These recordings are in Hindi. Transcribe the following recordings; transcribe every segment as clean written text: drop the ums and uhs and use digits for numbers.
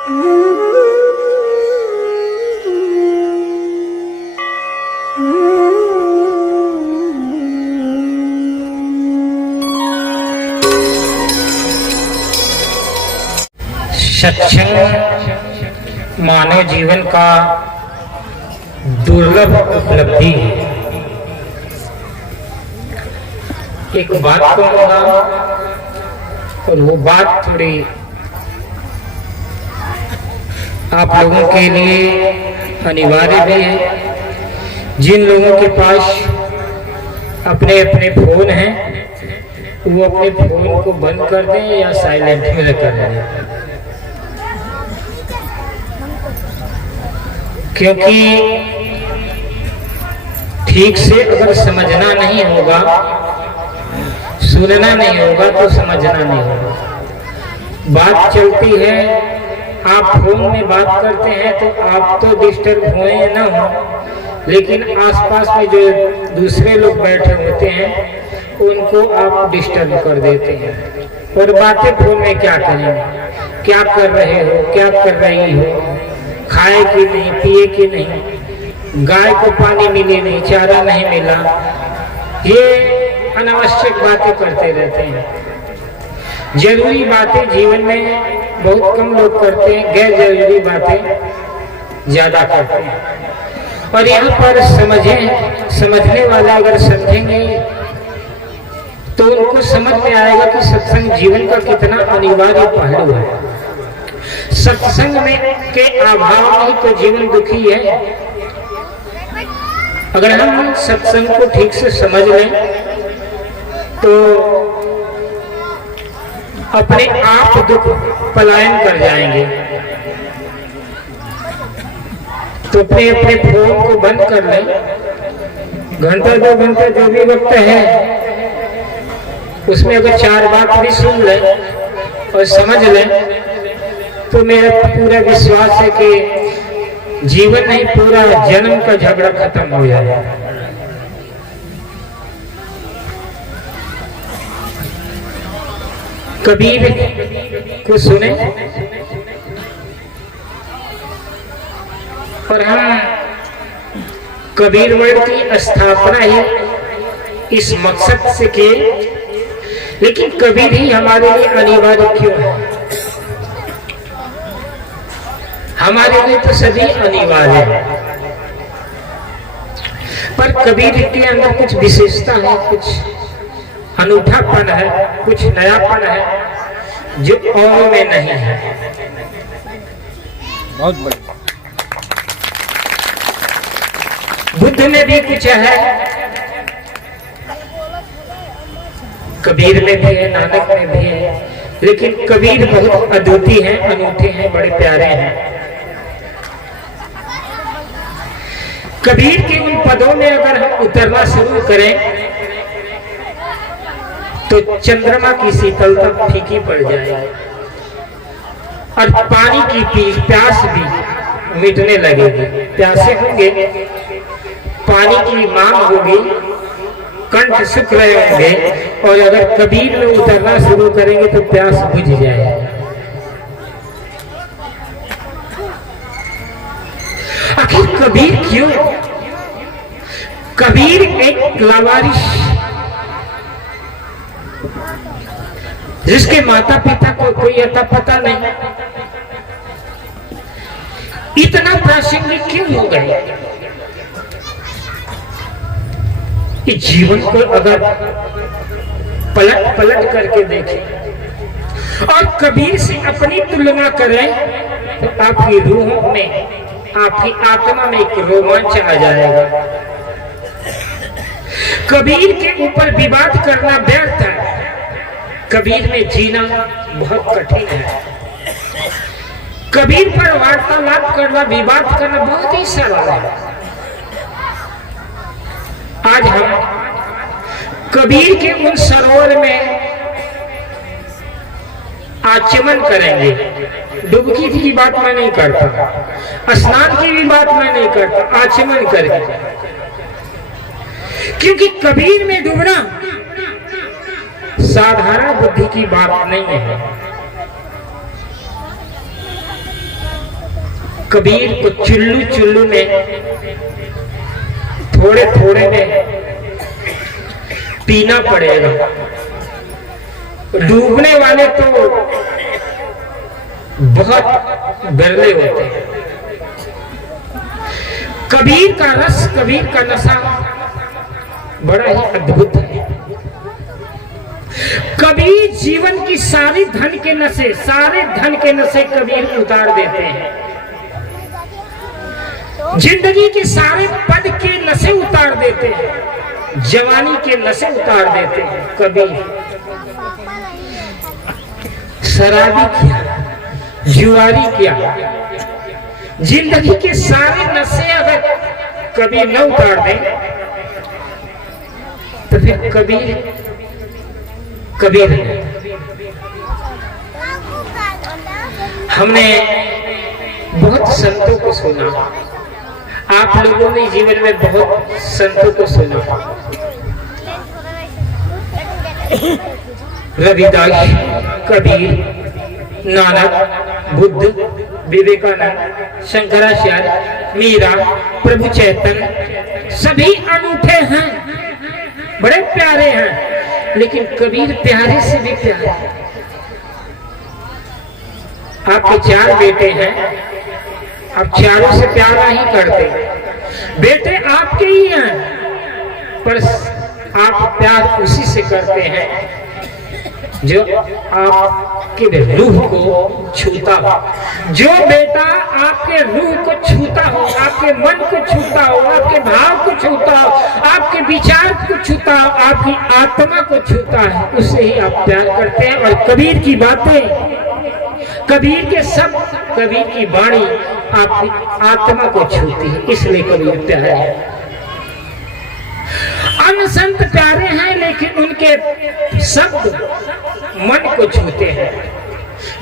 सत्संग मानव जीवन का दुर्लभ उपलब्धि है। एक बात कहूँगा और वो बात थोड़ी आप लोगों के लिए अनिवार्य भी है। जिन लोगों के पास अपने अपने फोन हैं वो अपने फोन को बंद कर दें या साइलेंट में कर दें, क्योंकि ठीक से अगर समझना नहीं होगा, सुनना नहीं होगा तो समझना नहीं होगा। बात चलती है, आप फोन में बात करते हैं तो आप तो डिस्टर्ब हुए ना हो, लेकिन आसपास में जो दूसरे लोग बैठे होते हैं उनको आप डिस्टर्ब कर देते हैं। और बातें फोन में क्या करेंगे, क्या कर रहे हो, क्या कर रही हो, खाए कि नहीं, पिए कि नहीं, गाय को पानी मिले नहीं, चारा नहीं मिला, ये अनावश्यक बातें करते रहते हैं। जरूरी बातें जीवन में बहुत कम लोग करते हैं, गैर जरूरी बातें ज्यादा करते हैं। और यहाँ पर समझने वाला अगर समझेंगे तो उनको समझ में आएगा कि सत्संग जीवन का कितना अनिवार्य पहलू है। सत्संग में के अभाव में तो जीवन दुखी है। अगर हम सत्संग को ठीक से समझ लें तो अपने आप दुख पलायन कर जाएंगे। तो अपने अपने फोन को बंद कर लें, घंटा 2 घंटे जो भी वक्त है उसमें अगर 4 बात भी सुन लें और समझ लें तो मेरा पूरा विश्वास है कि जीवन नहीं, पूरा जन्म का झगड़ा खत्म हो जाएगा। कबीर को सुने और हम कबीर वर्ड की स्थापना ही इस मकसद से किए, लेकिन कबीर ही हमारे लिए अनिवार्य क्यों है? हमारे लिए तो सभी अनिवार्य है, पर कबीर के अंदर कुछ विशेषता है, कुछ अनूठापन है, कुछ नयापन है जो औरों में नहीं है। बहुत बढ़िया। बुद्ध में भी कुछ है, कबीर में भी है, नानक में भी है, लेकिन कबीर बहुत अद्वितीय हैं, अनूठे हैं, बड़े प्यारे हैं। कबीर के उन पदों में अगर हम उतरना शुरू करें तो चंद्रमा की शीतलता फीकी पड़ जाएगी और पानी की प्यास भी मिटने लगेगी। प्यासे होंगे, पानी की मांग होगी, कंठ सूख रहे होंगे, और अगर कबीर में उतरना शुरू करेंगे तो प्यास बुझ जाएगी। आखिर कबीर क्यों? कबीर एक लावारिस, जिसके माता पिता को कोई अता पता नहीं, इतना प्रासंगिक क्यों हो गए? कि जीवन को अगर पलट पलट करके देखें और कबीर से अपनी तुलना करें तो आपकी रूहों में, आपकी आत्मा में एक रोमांच आ जाएगा। कबीर के ऊपर विवाद करना व्यर्थ है। कबीर में जीना बहुत कठिन है। कबीर पर वार्तालाप करना, विवाद करना बहुत ही सरल है। आज हम कबीर के उन सरोवर में आचमन करेंगे। डुबकी की बात मैं नहीं करता, स्नान की भी बात मैं नहीं करता, आचमन करेंगे। क्योंकि कबीर में डूबना साधारण बुद्धि की बात नहीं है। कबीर को चुल्लू चुल्लू में थोड़े थोड़े में पीना पड़ेगा। डूबने वाले तो बहुत बिरले होते हैं। कबीर का रस, कबीर का नशा बड़ा ही अद्भुत है। कबीर जीवन की सारे धन के नशे, सारे धन के नशे कबीर उतार देते हैं। जिंदगी के सारे पद के नशे उतार देते हैं, जवानी के नशे उतार देते हैं। कबीर शराबी किया, जुआरी किया, जिंदगी के सारे नशे अगर कबीर न उतार दें तो फिर कबीर कबीर है। हमने बहुत संतों को सुना, आप लोगों ने जीवन में बहुत संतों को सुना। रविदास, कबीर, नानक, बुद्ध, विवेकानंद, शंकराचार्य, मीरा, प्रभु चैतन्य, सभी अनूठे हैं, बड़े प्यारे हैं, लेकिन कबीर प्यारे से भी प्यारे। आपके 4 बेटे हैं, आप चारों से प्यार नहीं करते। बेटे आपके ही हैं, पर आप प्यार उसी से करते हैं जो आपके रूह को छूता हो। जो बेटा आपके रूह को छूता हो, आपके मन को छूता हो, आपके भाव को छूता हो, आपके विचार को छूता हो, आपकी आत्मा को छूता है, उससे ही आप प्यार करते हैं। और कबीर की बातें, कबीर के शब्द, कबीर की वाणी आपकी आत्मा को छूती है, इसलिए कबीर प्यारे हैं। अन्य संत प्यारे हैं, लेकिन उनके शब्द मन को छूते हैं,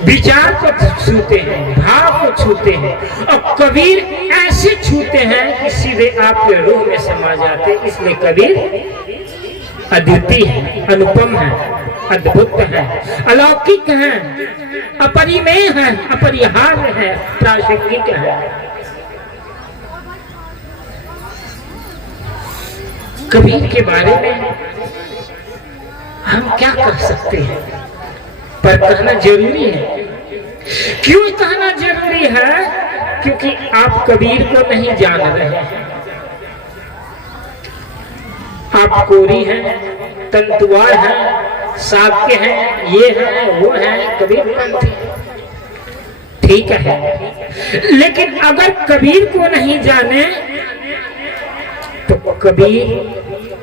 विचार को छूते हैं, भाव को छूते हैं। और कबीर ऐसे छूते हैं कि सीधे आपके रूह में समा जाते। इसलिए कबीर अद्वितीय है, अनुपम है, अद्भुत है, अलौकिक है, अपरिमेय है, अपरिहार्य है, प्रासंगिक है। कबीर के बारे में हम क्या कह सकते हैं, पर कहना जरूरी है। क्यों कहना जरूरी है? क्योंकि आप कबीर को नहीं जान रहे हैं। आप कोरी हैं, तंतुआर हैं, साक्य हैं, ये हैं, वो हैं, कबीर पंथी, ठीक है। लेकिन अगर कबीर को नहीं जाने तो कबीर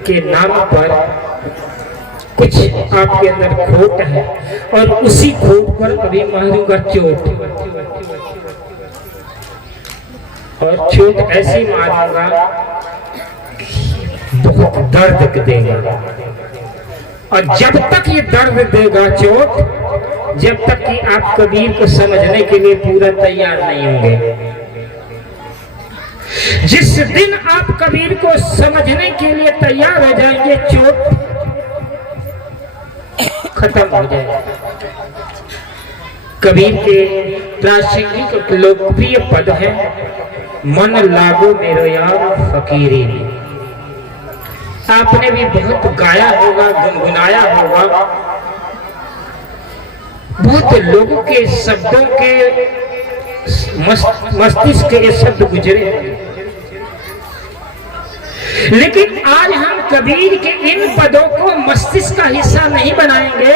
के नाम पर कुछ आपके अंदर खोट है, और उसी खोट पर कभी मारूंगा चोट, और चोट ऐसी मारूंगा बहुत दर्द देगा। और जब तक ये दर्द देगा चोट, जब तक कि आप कबीर को समझने के लिए पूरा तैयार नहीं होंगे। जिस दिन आप कबीर को समझने के लिए तैयार हो जाएंगे, चोट खत्म हो जाएगा। कबीर के प्रासंगिक लोकप्रिय पद है, मन लागो मेरो यार फकीरी। आपने भी बहुत गाया होगा, गुनगुनाया होगा, बहुत लोगों के शब्दों के मस्तिष्क के शब्द गुजरे। लेकिन आज हम कबीर के इन पदों को मस्तिष्क का हिस्सा नहीं बनाएंगे,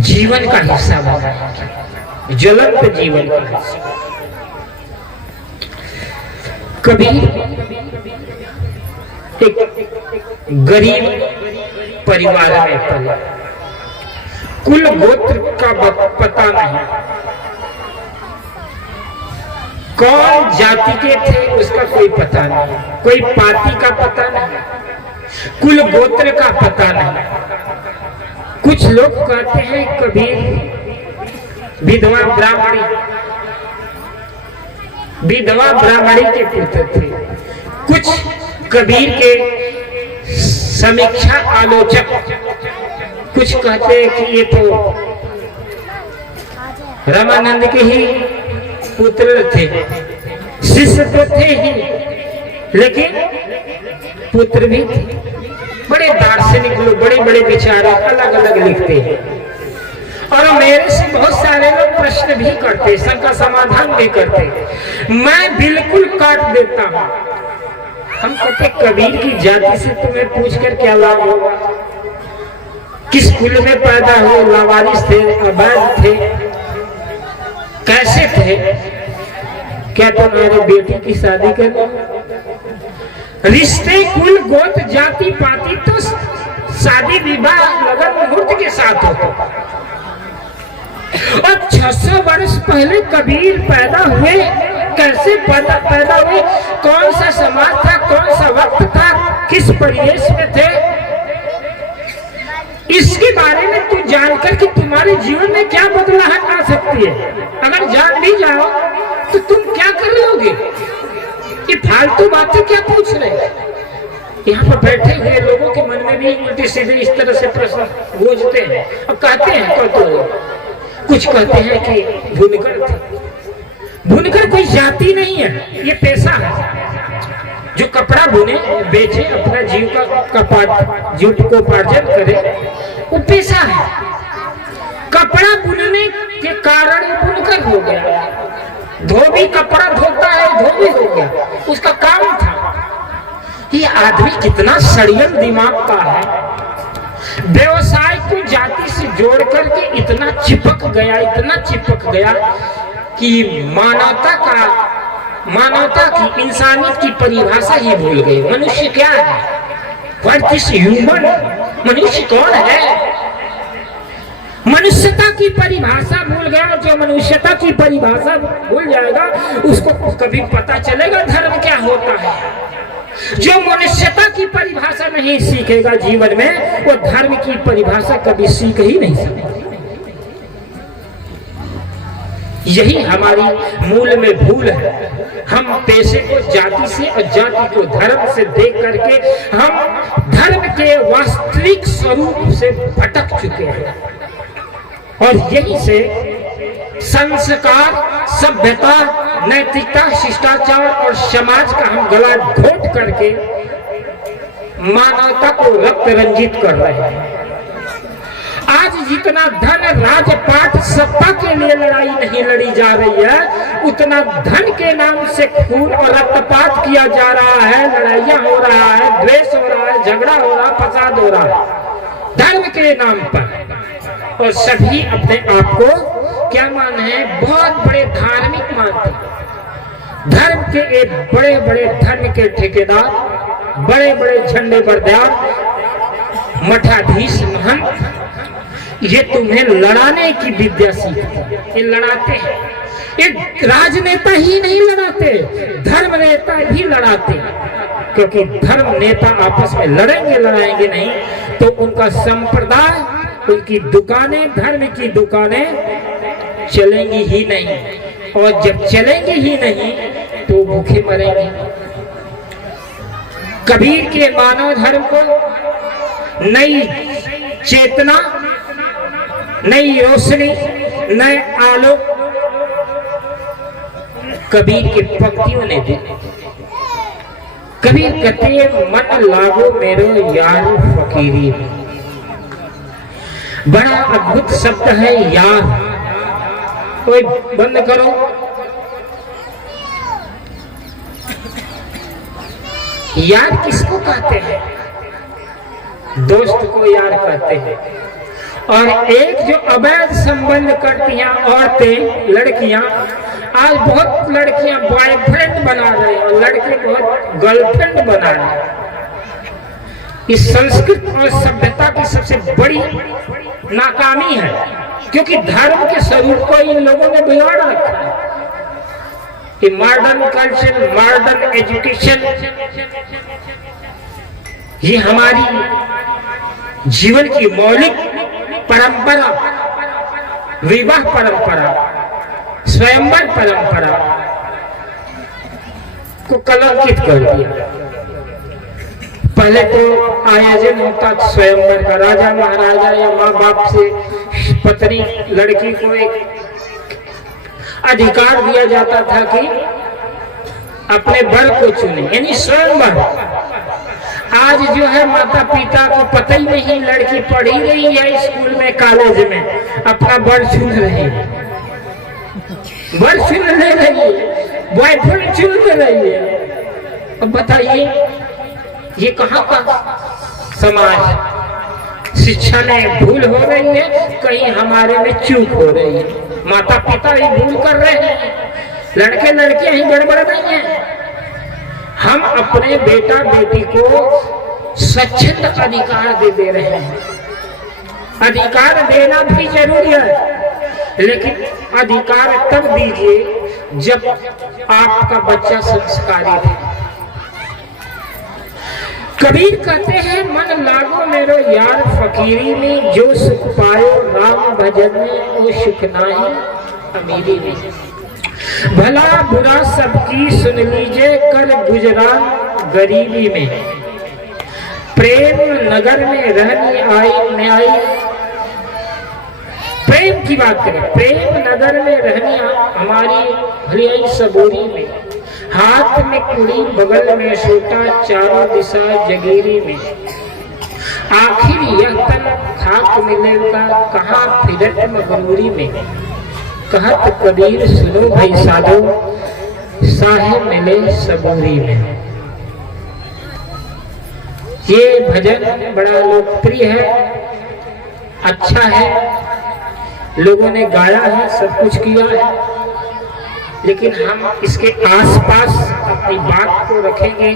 जीवन का हिस्सा बनाएंगे, ज्वलंत जीवन का हिस्सा। कबीर एक गरीब परिवार में पले, कुल गोत्र का पता नहीं, कौन जाति के थे उसका कोई पता नहीं, कोई पार्टी का पता नहीं, कुल गोत्र का पता नहीं। कुछ लोग कहते हैं कबीर विधवा ब्राह्मणी के पुत्र थे। कुछ कबीर के समीक्षा आलोचक कुछ कहते हैं कि ये तो रामानंद के ही पुत्र थे, शिष्य तो थे ही, लेकिन पुत्र भी थे। बड़े दार्शनिक लोग, बड़े बड़े विचारक अलग अलग लिखते हैं। और मेरे से बहुत सारे लोग प्रश्न भी करते, शंका समाधान भी करते, मैं बिल्कुल काट देता हूं। हम कहते कबीर की जाति से तुम्हें पूछकर क्या लाभ होगा, किस कुल में पैदा हुए, लावारिस थे, अवैध थे, कैसे थे, क्या तुम्हारे बेटी की शादी करनी? रिश्ते कुल गोत जाति पाति तो शादी विवाह लगन मुहूर्त के साथ होता। और 600 वर्ष पहले कबीर पैदा हुए, कैसे पैदा हुए, कौन सा समाज था, कौन सा वक्त था, किस परिवेश में थे, इसके बारे में तू जानकर कि तुम्हारे जीवन में क्या बदलाव आ सकती है, अगर जान भी जाओ तो तुम क्या कर लोगे? ये फालतू बातें क्या पूछ रहे हैं? यहाँ पर बैठे हुए लोगों के मन में भी उल्टी सीधे इस तरह से प्रश्न गूंजते हैं और कहते हैं, कुछ कहते हैं कि बुनकर थे। बुनकर कोई जाति नहीं है, ये पेशा है। जो कपड़ा बुने बेचे, अपना जीव को उपार्जन करे, वो पेशा है। कपड़ा बुनने के कारण बुनकर हो गया। धोबी कपड़ा धोता है, धोबी हो गया, उसका काम था। ये आदमी कितना सड़ियल दिमाग का है, व्यवसाय को जाति से जोड़ करके इतना चिपक गया कि मानवता की, इंसानियत की परिभाषा ही भूल गई। मनुष्य क्या है? What is human? मनुष्य कौन है? मनुष्यता की परिभाषा भूल गया। जो मनुष्यता की परिभाषा भूल जाएगा उसको कभी पता चलेगा धर्म क्या होता है। जो मनुष्यता की परिभाषा नहीं सीखेगा जीवन में, वो धर्म की परिभाषा कभी सीख ही नहीं सकता। यही हमारी मूल में भूल है। हम पेशे को जाति से और जाति को धर्म से देख करके हम धर्म के वास्तविक स्वरूप से भटक चुके हैं। और यही से संस्कार, सभ्यता, नैतिकता, शिष्टाचार और समाज का हम गला घोट करके मानवता को रक्त रंजित कर रहे हैं। आज जितना धन राजपाट सत्ता के लिए लड़ाई नहीं लड़ी जा रही है, उतना धन के नाम से खून और रक्तपात किया जा रहा है, लड़ाइयां हो रहा है, द्वेष हो रहा है, झगड़ा हो रहा है, फसाद हो रहा है धर्म के नाम पर। और सभी अपने आप को क्या माने हैं? बहुत बड़े धार्मिक मानते हैं। धर्म के एक बड़े बड़े धर्म के ठेकेदार, बड़े बड़े झंडे बरदार, मठाधीश, महंत, ये तुम्हें लड़ाने की विद्या सीखते हैं, ये लड़ाते हैं। ये राजनेता ही नहीं लड़ाते, धर्म नेता भी लड़ाते, क्योंकि धर्म नेता आपस में लड़ाएंगे नहीं तो उनका संप्रदाय, उनकी दुकानें, धर्म की दुकानें चलेंगी ही नहीं। और जब चलेंगी ही नहीं तो भूखे मरेंगे। कबीर के मानव धर्म को नई चेतना, नई रोशनी, नए आलोक कबीर के पंक्तियों ने दी। कबीर कहते मन लागो मेरो यार फकीरी। बड़ा अद्भुत शब्द है यार। कोई बंद करो। यार किसको कहते हैं? दोस्त को यार कहते हैं। और एक जो अवैध संबंध करती हैं औरतें, लड़कियां, आज बहुत लड़कियां बॉयफ्रेंड बना रहे हैं और लड़के बहुत गर्लफ्रेंड बना रहे हैं। इस संस्कृत और सभ्यता की सबसे बड़ी नाकामी है, क्योंकि धर्म के स्वरूप को इन लोगों ने बिगाड़ रखा है। कि मॉडर्न कल्चर, मॉडर्न एजुकेशन, ये हमारी जीवन की मौलिक परंपरा, विवाह परंपरा, स्वयंवर परंपरा को कलंकित कर दिया। पहले तो आयोजन होता स्वयंवर का, राजा महाराजा या माँ बाप से पत्नी लड़की को एक अधिकार दिया जाता था कि अपने बड़ को चुने, यानी स्वयं बड़। आज जो है माता पिता को पता ही नहीं, लड़की पढ़ ही रही है स्कूल में कॉलेज में, अपना बड़ चुन रही है, बड़ चुन ले रही है, बॉयफ्रेंड चुन रही है। अब बताइए ये कहाँ का समाज? शिक्षा में भूल हो रही है, कहीं हमारे में चूक हो रही है। माता पिता ही भूल कर रहे हैं, लड़के लड़कियां ही गड़बड़ नहीं है। हम अपने बेटा बेटी को स्वच्छंद अधिकार दे रहे हैं। अधिकार देना भी जरूरी है, लेकिन अधिकार तब दीजिए जब आपका बच्चा संस्कारी है। कबीर कहते हैं, मन लागो मेरो यार फकीरी में, जो सुख पायो राम भजन में, वो सुख नाही अमीरी में। भला बुरा सबकी सुन लीजिए, कर गुजरान गरीबी में। प्रेम नगर में रहने आई न्याय, प्रेम की बात करें, प्रेम नगर में रहने हमारी भलियाई सबोरी में। हाथ में कुड़ी बगल में सोटा, चारों दिशा जगीरी में। आखिर यह तन खाक मिलेगा, कहाँ फिरत मगरूरी में। कहत कबीर सुनो भाई साधो, साहे मिले सबूरी में। ये भजन बड़ा लोकप्रिय है, अच्छा है, लोगों ने गाया है, सब कुछ किया है, लेकिन हम इसके आसपास अपनी बात को रखेंगे,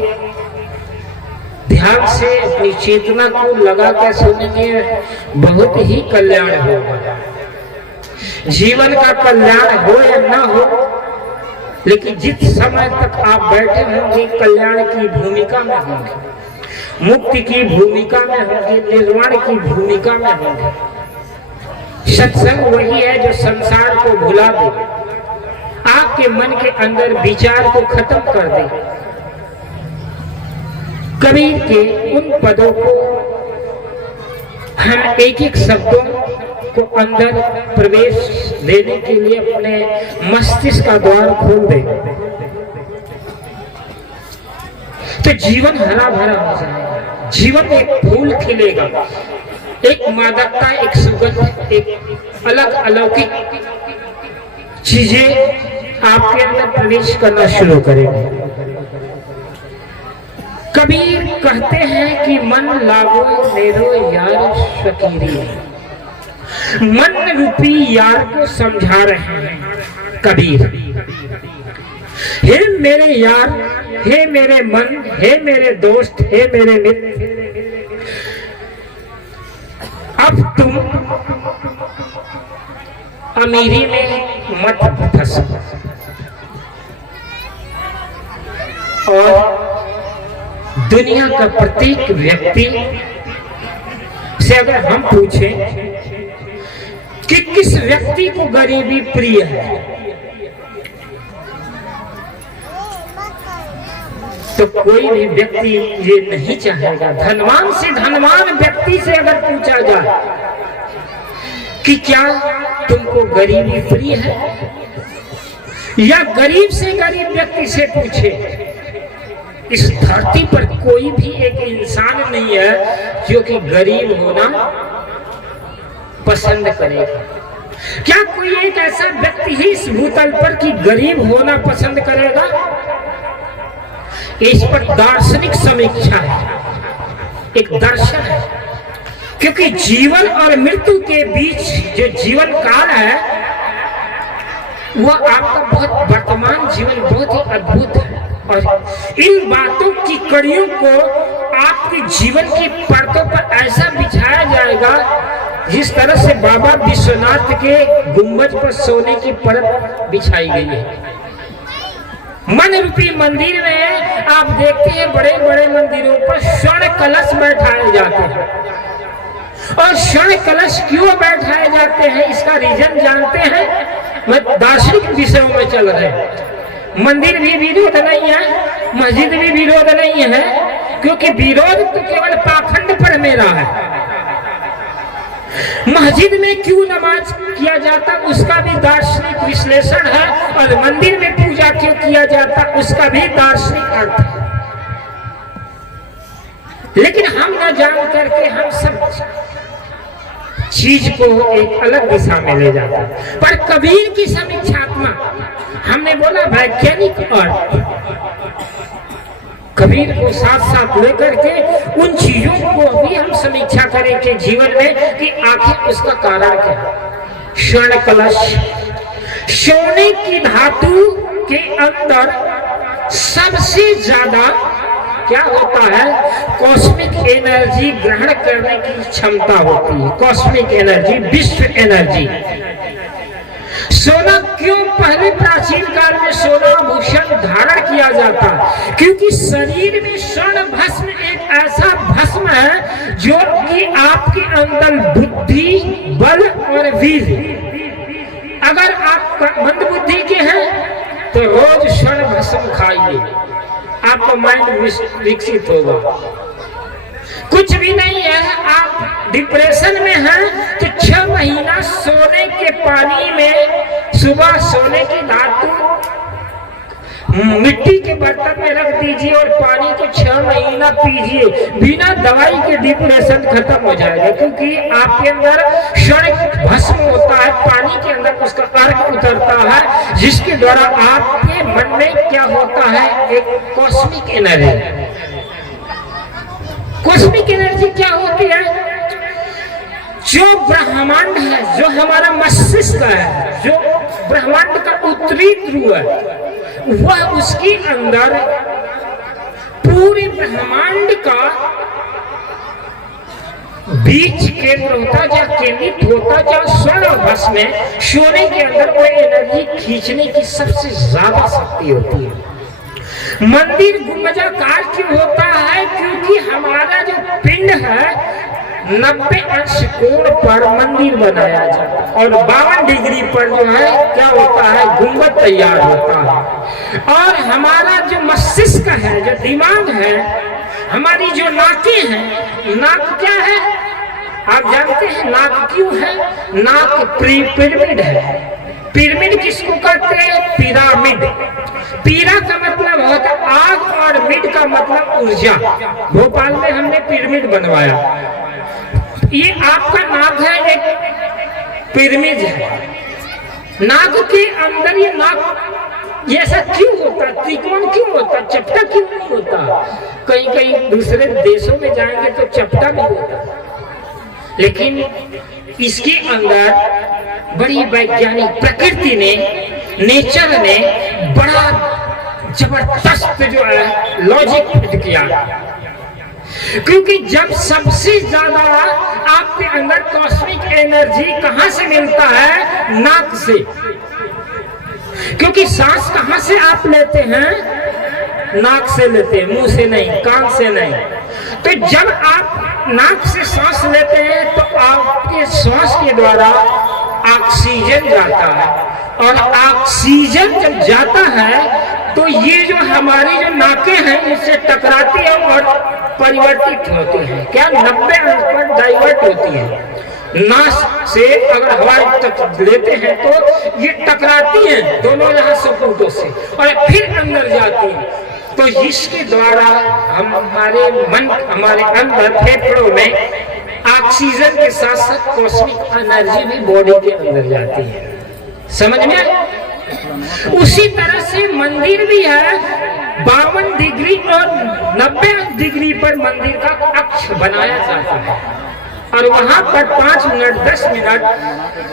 ध्यान से अपनी चेतना को लगा कर सुनेंगे, बहुत ही कल्याण होगा। जीवन का कल्याण हो या ना हो, लेकिन जिस समय तक आप बैठे होंगे कल्याण की भूमिका में होंगे, मुक्ति की भूमिका में होंगे, निर्वाण की भूमिका में होंगे। सत्संग वही है जो संसार को भुला दे, आपके मन के अंदर विचार को खत्म कर दे। कबीर के उन पदों को हम एक एक शब्दों को अंदर प्रवेश देने के लिए अपने मस्तिष्क का द्वार खोल दे, तो जीवन हरा भरा हो जाएगा। जीवन में एक फूल खिलेगा, एक मादकता, एक सुगंध, एक अलग अलौकिक चीजें आपके अंदर प्रवेश करना शुरू करेंगे। कबीर कहते हैं कि मन लागो मेरो यार फकीरी, मन रूपी यार को समझा रहे हैं कबीर। हे मेरे यार, हे मेरे मन, हे मेरे दोस्त, हे मेरे मित्र, अब तुम अमीरी में मत फंसो। और दुनिया का प्रत्येक व्यक्ति से अगर हम पूछें कि किस व्यक्ति को गरीबी प्रिय है, तो कोई भी व्यक्ति ये नहीं चाहेगा। धनवान से धनवान व्यक्ति से अगर पूछा जाए कि क्या तुमको गरीबी प्रिय है, या गरीब से गरीब व्यक्ति से पूछे, इस धरती पर कोई भी एक इंसान नहीं है जो कि गरीब होना पसंद करेगा। क्या कोई एक ऐसा व्यक्ति है इस भूतल पर कि गरीब होना पसंद करेगा? इस पर दार्शनिक समीक्षा है, एक दर्शन है, क्योंकि जीवन और मृत्यु के बीच जो जीवन काल है वह आपका बहुत वर्तमान जीवन बहुत ही अद्भुत है। और इन बातों की कड़ियों को आपके जीवन की परतों पर ऐसा बिछाया जाएगा जिस तरह से बाबा विश्वनाथ के गुंबज पर सोने की परत बिछाई गई है। मन रूपी मंदिर में आप देखते हैं बड़े बड़े मंदिरों पर स्वर्ण कलश बैठाए जाते हैं। और स्वर्ण कलश क्यों बैठाए जाते हैं, इसका रीजन जानते हैं? मैं दार्शनिक विषयों में चल रहे हैं। मंदिर भी विरोध नहीं है, मस्जिद भी विरोध नहीं है, क्योंकि विरोध तो केवल पाखंड पर मेरा है। मस्जिद में क्यों नमाज किया जाता उसका भी दार्शनिक विश्लेषण है, और मंदिर में पूजा क्यों किया जाता उसका भी दार्शनिक अर्थ है। लेकिन हम न जान करके हम सब चीज को एक अलग दिशा में ले जाते हैं। पर कबीर की समीक्षात्मक, हमने बोला वैज्ञानिक अर्थ, कबीर को साथ साथ लेकर के उन चीजों को भी हम समीक्षा करेंगे जीवन में कि आखिर उसका कारण क्या है। स्वर्ण कलश, सोने की धातु के अंदर सबसे ज्यादा क्या होता है, कॉस्मिक एनर्जी ग्रहण करने की क्षमता होती है। कॉस्मिक एनर्जी, विश्व एनर्जी। सोना क्यों पहले प्राचीन काल में सोना आभूषण धारण किया जाता, क्योंकि शरीर में स्वर्ण भस्म एक ऐसा भस्म है जो कि आपके अंदर बुद्धि, बल और वीर, अगर आप मंद बुद्धि के हैं तो रोज स्वर्ण भस्म खाइए, आपका माइंड विकसित होगा। कुछ भी नहीं है, आप डिप्रेशन में हैं तो 6 महीना सोने के पानी में सुबह सोने की धातु मिट्टी के बर्तन में रख दीजिए और पानी को 6 महीना पीजिए, बिना दवाई के डिप्रेशन खत्म हो जाएगा। क्योंकि आपके अंदर स्वर्ण भस्म होता है, पानी के अंदर उसका अर्क उतरता है, जिसके द्वारा आपके मन में क्या होता है, एक कॉस्मिक एनर्जी। कॉस्मिक एनर्जी क्या होती है, जो ब्रह्मांड है, जो हमारा मस्तिष्क है, जो ब्रह्मांड का उत्तरी ध्रुव है, वह उसके अंदर पूरे ब्रह्मांड का बीज केंद्र होता, जहाँ केंद्रित होता, जहाँ स्वर्ण भस्म में सोने के अंदर कोई एनर्जी खींचने की सबसे ज्यादा शक्ति होती है। मंदिर गुंबजाकार क्यों होता है, क्योंकि हमारा जो पिंड है 90 अंश कोण पर मंदिर बनाया जाता है और 52 डिग्री पर जो है क्या होता है, गुंबद तैयार होता है। और हमारा जो मस्तिष्क है, जो दिमाग है, हमारी जो नाकें हैं, नाक क्या है आप जानते हैं, नाक क्यों है, नाक पिरामिड है। पिरामिड किसको कहते हैं, पिरामिड। पीरा का मतलब होता है आग और मिड का मतलब ऊर्जा। भोपाल में हमने पिरामिड बनवाया, ये आपका नाक है, एक पिरामिड है। नाक के अंदर ये नाक ये ऐसा क्यों होता, त्रिकोण क्यों होता, चपटा क्यों नहीं होता। कहीं कहीं दूसरे देशों में जाएंगे तो चपटा भी होता, लेकिन इसके अंदर बड़ी वैज्ञानिक प्रकृति ने, नेचर ने बड़ा जबरदस्त जो है लॉजिक फिट किया। क्योंकि जब सबसे ज्यादा आपके अंदर कॉस्मिक एनर्जी कहां से मिलता है, नाक से। क्योंकि सांस कहां से आप लेते हैं, नाक से लेते हैं, मुंह से नहीं, कान से नहीं। तो जब आप नाक से सांस लेते हैं तो आपके श्वास के द्वारा ऑक्सीजन जाता है, और ऑक्सीजन जब जाता है तो ये जो हमारी जो नाकें हैं इससे टकराती है और परिवर्तित होती है, क्या 90 अंश पर डाइवर्ट होती है। नाक से अगर हवा तक लेते हैं तो ये टकराती हैं दोनों यहाँ सपूतों से और फिर अंदर जाती है। तो इसके द्वारा हमारे मन, हमारे अंदर फेफड़ों में ऑक्सीजन के साथ साथ कॉस्मिक एनर्जी भी बॉडी के अंदर जाती है। समझ में? उसी तरह से मंदिर भी है, 52 डिग्री और 90 डिग्री पर मंदिर का अक्ष बनाया जाता है और वहां पर 5 मिनट 10 मिनट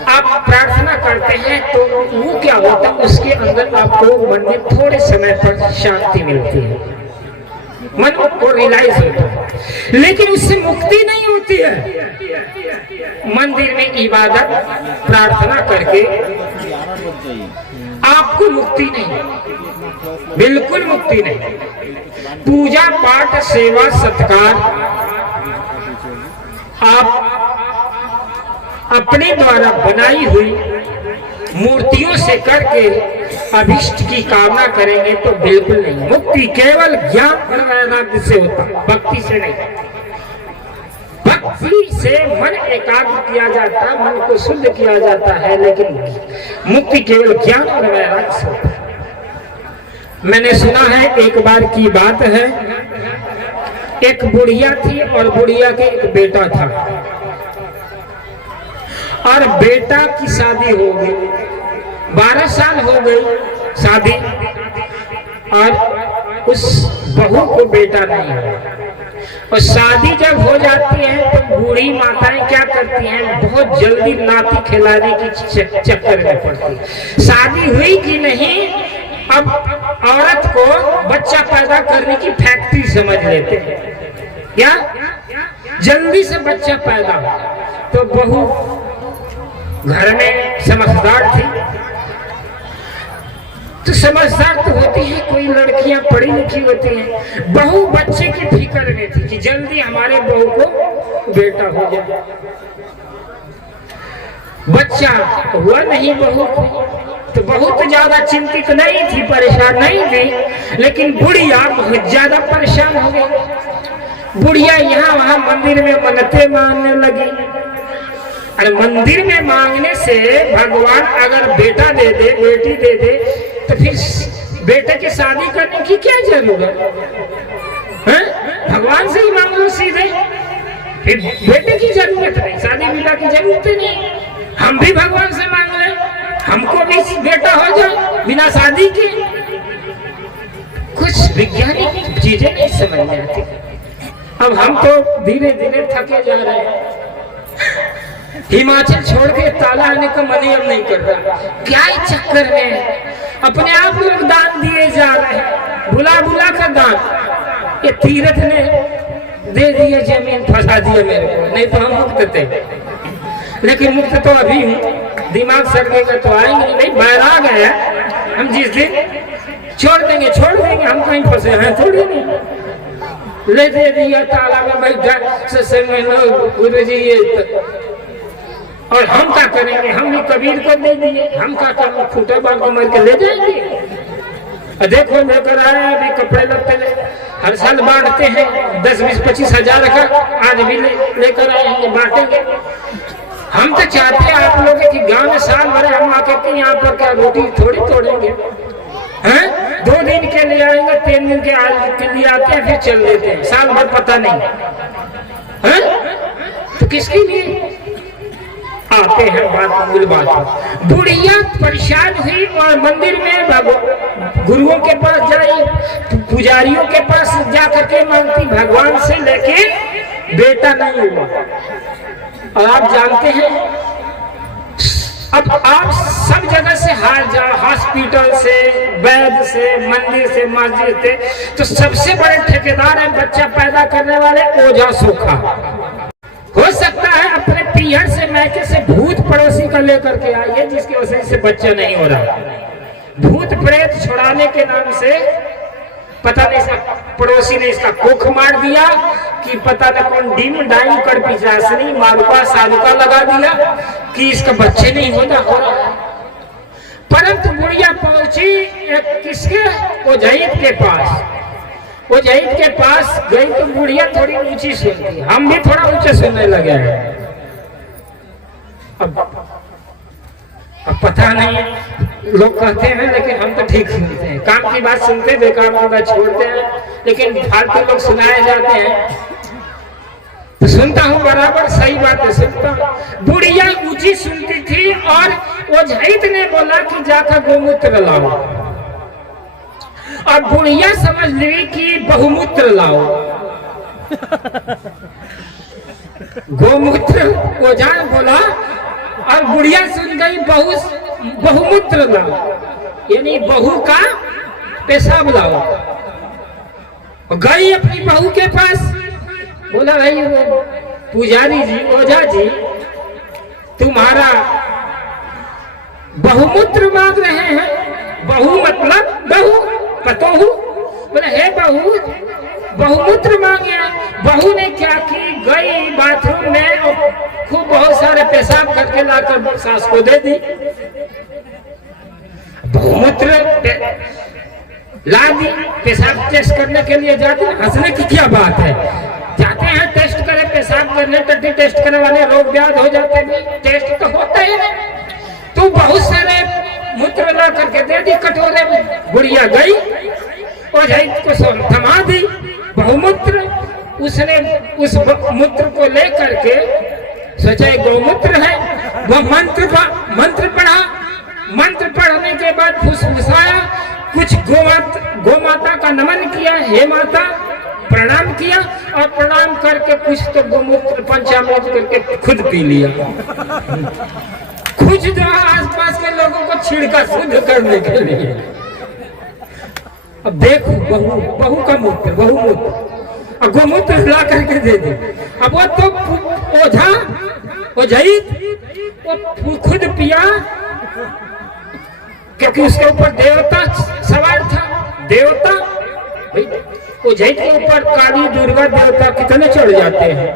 आप प्रार्थना करते हैं तो वो क्या होता है, उसके अंदर आपको मन में थोड़े समय पर शांति मिलती है, मन को रियलाइज होता है। लेकिन उससे मुक्ति नहीं होती है। मंदिर में इबादत प्रार्थना करके आपको मुक्ति नहीं, बिल्कुल मुक्ति नहीं। पूजा पाठ सेवा सत्कार आप अपने द्वारा बनाई हुई मूर्तियों से करके अभिष्ट की कामना करेंगे तो बिल्कुल नहीं। मुक्ति केवल ज्ञान वैराग्य से होता, भक्ति से नहीं। भक्त भक्ति से मन एकाग्र किया जाता है, मन को शुद्ध किया जाता है, लेकिन मुक्ति केवल ज्ञान और वैराग्य से होता है। मैंने सुना है, एक बार की बात है, एक बुढ़िया थी और बुढ़िया के एक बेटा था, और बेटा की शादी हो गई, 12 साल हो गई शादी, और उस बहू को बेटा नहीं है। और शादी जब हो जाती है तो बूढ़ी माताएं क्या करती हैं, बहुत जल्दी नाती खिलाने की चक्कर में पड़ती है। शादी हुई कि नहीं, अब औरत को बच्चा पैदा करने की फैक्ट्री समझ लेते हैं, क्या जल्दी से बच्चा पैदा हो। तो बहू घर में समझदार थी, तो समझदार तो होती है, कोई लड़कियां पढ़ी लिखी होती हैं। बहू बच्चे की फिक्र में थी कि जल्दी हमारे बहू को बेटा हो जाए। बच्चा हुआ नहीं बहू को, तो बहुत ज्यादा चिंतित नहीं थी, परेशान नहीं थी, लेकिन बुढ़िया बहुत ज्यादा परेशान हो गई। बुढ़िया यहाँ वहां मंदिर में मन्नतें मांगने लगी। अरे मंदिर में मांगने से भगवान अगर बेटा दे दे, बेटी दे दे, तो फिर बेटे की शादी करने की क्या जरूरत है? भगवान से ही मांग लो सीधे, फिर बेटे की जरूरत नहीं, शादी विवाह की जरूरत नहीं। हम भी भगवान से मांग ले, हमको भी बेटा हो जाए बिना शादी के। कुछ वैज्ञानिक चीजें नहीं समझ में आती। अब हम तो धीरे धीरे थके जा रहे हैं। हिमाचल छोड़ के ताला आने का मन ही अब नहीं कर रहा। क्या इस चक्कर में अपने आप लोग दान दिए जा रहे हैं, बुला बुला कर दान। ये तीर्थ ने दे दिए जमीन, फंसा दिया मेरे को, नहीं तो हम मुक्त थे। लेकिन मुक्त तो अभी हूँ, दिमाग सड़केगा तो आएंगे नहीं। बैराग है, हम जिस दिन छोड़ देंगे हम कहीं फंसे हैं थोड़ी नहीं। ले दे दिया ताला में बैठा सत्संग में लोग, गुरु जी ये, और हम क्या करेंगे? हम भी कबीर को दे दिए, हम क्या करेंगे? फूटे बाल को मार के ले जाएंगे। देखो लेकर आए अभी कपड़े लगते, हर साल बांटते हैं 10, 20, 25 हजार का, आज भी लेकर आए हैं, बांटेंगे। हम तो चाहते हैं आप लोगों की गांव में साल भर हम आके यहाँ पर क्या रोटी थोड़ी तोड़ेंगे हैं? 2 दिन के लिए आएंगे, 3 दिन के लिए आते हैं, फिर चल देते हैं, साल भर पता नहीं है। तो किसके लिए आते हैं? बात मूल बात। बुढ़िया परेशान हुई और मंदिर में गुरुओं के पास जाई, पुजारियों के पास जा करके मांगती भगवान से, लेकिन बेटा नहीं हुआ। और आप जानते हैं, अब आप सब जगह से हार जाओ, हॉस्पिटल से, वैद्य से, मंदिर से, मस्जिद से, तो सबसे बड़े ठेकेदार है बच्चा पैदा करने वाले ओझा सोखा। हो सकता है अपने पीहर से, मैके से भूत पड़ोसी का लेकर के आइए, जिसकी वजह से बच्चा नहीं हो रहा। भूत प्रेत छुड़ाने के नाम से पता नहीं पड़ोसी ने इसका कोख मार दिया कि पता नहीं कौन डीम डाइम कर पिचासनी मालुका सालुका लगा दिया कि इसका बच्चे नहीं हो रहा। परंतु बुढ़िया पहुंची किसके? ओझैत के पास। ओझैत के पास गई तो बुढ़िया थोड़ी ऊंची सुनती, हम भी थोड़ा ऊंचा सुनने लगे हैं। अब पता नहीं, लोग कहते हैं लेकिन हम तो ठीक सुनते हैं, काम की बात सुनते, बेकार की बात छोड़ते हैं, लेकिन फालतू लोग सुनाए जाते हैं तो सुनता हूँ, बराबर सही बात है, सुनता हूँ। बुढ़िया ऊंची सुनती थी और ओझैत ने बोला कि जाकर गोमूत्र लाओ, और बुढ़िया समझ ली कि बहुमूत्र लाओ। गोमूत्र ओझा बोला और बुढ़िया सुन गई बहुमूत्र लाओ, यानी बहू का पेशाब लाओ। गई अपनी बहू के पास, बोला भाई वो पुजारी जी, ओझा जी, तुम्हारा बहुमूत्र मांग रहे हैं। बहू मतलब बहू, पतोहू। बोले हे बहू, बहुमूत्र मांगे। बहू ने क्या की, गई बाथरूम में और खूब बहुत सारे पेशाब करके लाकर सास को दे दी। बहुमूत्र ला दी, पेशाब टेस्ट करने के लिए जाते हैं, हंसने की क्या बात है, जाते हैं टेस्ट करें पेशाब पेशाब करने टट्टी टेस्ट करने वाले रोग व्याध हो जाते हैं, टेस्ट तो होता ही नहीं। तो बहुत सारे मूत्र ला करके दे दी कटोरे में, बुढ़िया गई और को थमा दी बहुमूत्र। उसने उस मूत्र को लेकर के सोचा गौमूत्र है, वह मंत्र पढ़ा। मंत्र पढ़ने के बाद फुसफुसाया, कुछ गोमाता का नमन किया, हे माता प्रणाम किया, और प्रणाम करके कुछ तो गोमूत्र पंचामृत करके खुद पी लिया। कुछ जो आसपास के लोगों को छिड़का शुद्ध करने के लिए। अब देखो बहू का मूत्र, बहुमूत्र और गोमूत्र ला करके दे दी। अब वो तो ओझाई वो खुद पिया, क्योंकि उसके ऊपर देवता सवार था। देवता ओझाई के ऊपर काली दुर्गा देवता कितने चढ़ जाते हैं।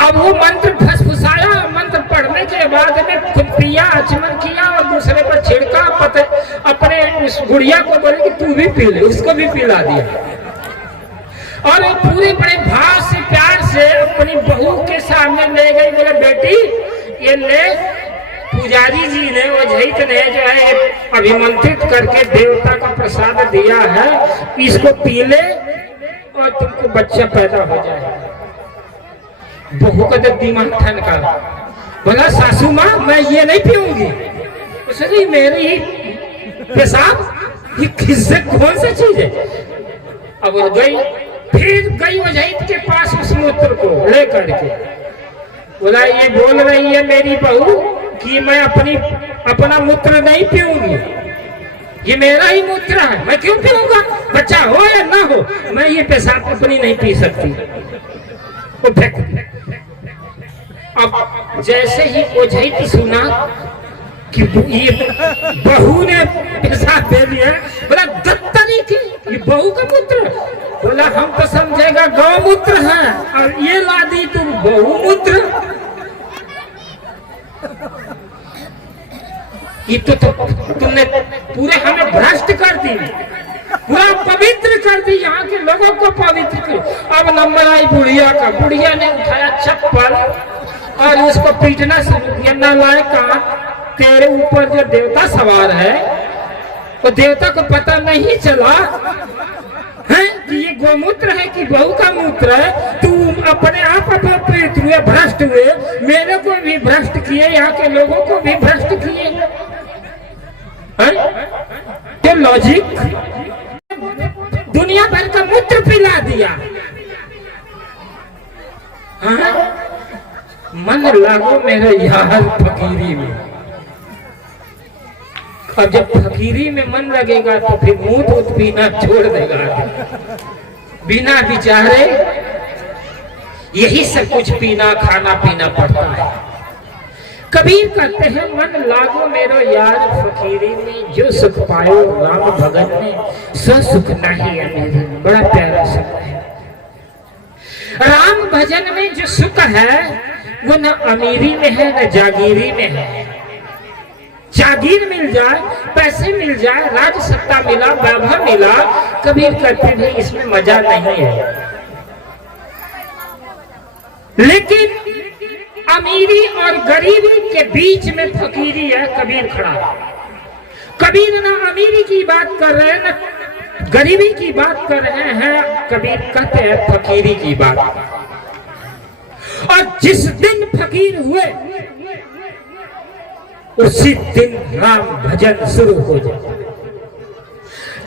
अब वो मंत्र फुसफुसाया, मंत्र पढ़ने के बाद में खुद पिया, आचमन किया और दूसरे पर छिड़का। अपने उस गुड़िया को बोले कि तू भी पी ले, उसको भी पिला दिया। और वो पूरे बड़े भाव से प्यार से अपनी बहू के सामने ले गई, बोले बेटी ये ले, पुजारी जी ने ओझैत ने जो है अभिमंत्रित करके देवता का प्रसाद दिया है, इसको पी ले और तुमको बच्चा पैदा हो जाए। बहू का जब दिमाग ठनका, बोला सासू माँ मैं ये नहीं पीऊंगी। उसने मेरी ही पेशाब ये किससे कौन सी चीज है। अब वो गई, फिर गई ओझैत के पास उस मूत्र को लेकर के, बोला ये बोल रही है मेरी बहू कि मैं अपना मूत्र नहीं पीऊंगी, ये मेरा ही मूत्र है, मैं क्यों पीऊंगा, बच्चा हो या ना हो, मैं ये पेशाब अपनी नहीं पी सकती। वो फेंक। अब जैसे ही ओझैत सुना कि ये बहू ने पेशाब दे दिया, बोला दत्तनी की ये बहू का मूत्र, बोला हम तो समझेगा गौमूत्र है और ये ला दी तुम बहुमूत्र। ये तो तुमने पूरे हमें भ्रष्ट कर दी, पूरा पवित्र कर दी, यहाँ के लोगों को पवित्र कर। अब नंबर आई बुढ़िया का। बुढ़िया ने उठाया चप्पल और उसको पीटना शुरू किया। नालायक कहा, तेरे ऊपर जो देवता सवार है वो देवता को पता नहीं चला है कि ये गोमूत्र है कि बहू का मूत्र है। तुम अपने आप अपवित्र हुए, भ्रष्ट हुए, मेरे को भी भ्रष्ट किए, यहाँ के लोगों को भी भ्रष्ट किए। तो लॉजिक, दुनिया भर का मूत्र पिला दिया। हाँ? मन लागो मेरे यार फकीरी में। अब जब फकीरी में मन लगेगा तो फिर मुंह दूध पीना छोड़ देगा, बिना विचारे यही सब कुछ पीना खाना पीना पड़ता है। कबीर कहते हैं मन लागो मेरो यार फकीरी में, जो सुख पायो राम भगत ने, सो सुख नहीं अमीरी। बड़ा प्यारा शब्द है। राम भजन में जो सुख है वो न अमीरी में है न जागीरी में है। जागीर मिल जाए, पैसे मिल जाए, राज सत्ता मिला, वैभव मिला, कबीर कहते हैं इसमें मजा नहीं है। लेकिन अमीरी और गरीबी के बीच में फकीरी है, कबीर खड़ा है। कबीर ना अमीरी की बात कर रहे हैं ना गरीबी की बात कर रहे हैं, कबीर कहते हैं फकीरी की बात। और जिस दिन फकीर हुए उसी दिन राम भजन शुरू हो जाए।